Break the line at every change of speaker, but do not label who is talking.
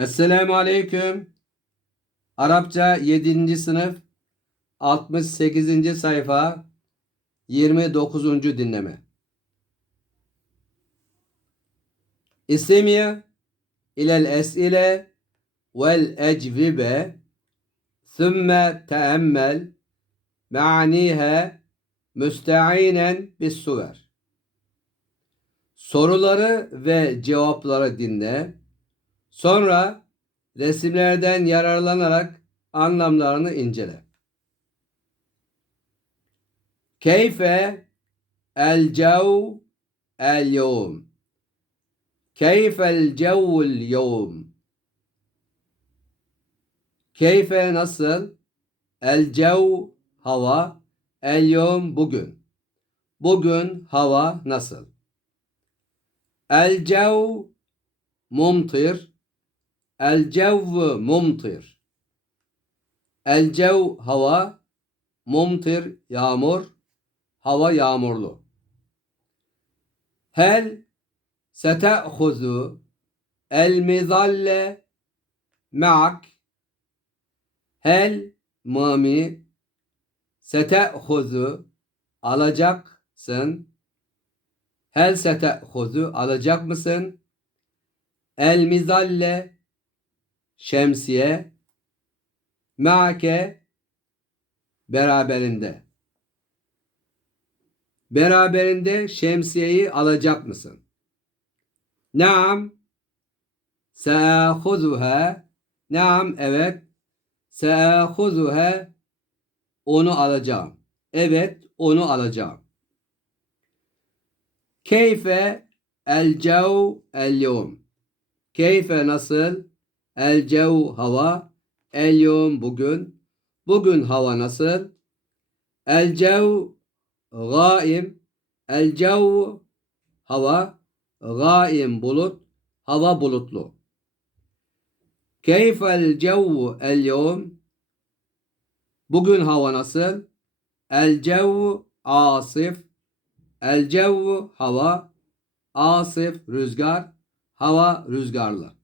Esselamu Aleyküm. Arapça 7. sınıf 68. sayfa 29. dinleme. İstemiye ilel es'ile vel ecvibe thumma teemmel me'aniha müste'inen bis suver. Soruları ve cevapları dinle. Sonra resimlerden yararlanarak anlamlarını incele. Keyfe el cev el yevm. Keyfel cevul yevm. Keyfe nasıl? El cev hava. El yevm bugün. Bugün hava nasıl? El cev mumtir. El cevv mumtir. El cev hava. Mumtir yağmur. Hava yağmurlu. Hel sete'huzu el mizalle ma'ak. Hel mami sete'huzu alacaksın. Hel sete'huzu alacak mısın? El mizalle şemsiye ma'ake beraberinde. Beraberinde şemsiyeyi alacak mısın? Naam seahuzuha Naam evet seahuzuha onu alacağım. Evet onu alacağım. Keyfe el cev el yevm. Keyfe nasıl? El cev hava. El yevm bugün. Bugün hava nasıl? El cev gaim. El cev hava. Gaim bulut. Hava bulutlu. Keyfel cev el yevm. Bugün hava nasıl? El cev asif. El cev hava. Asif rüzgar. Hava rüzgarlı.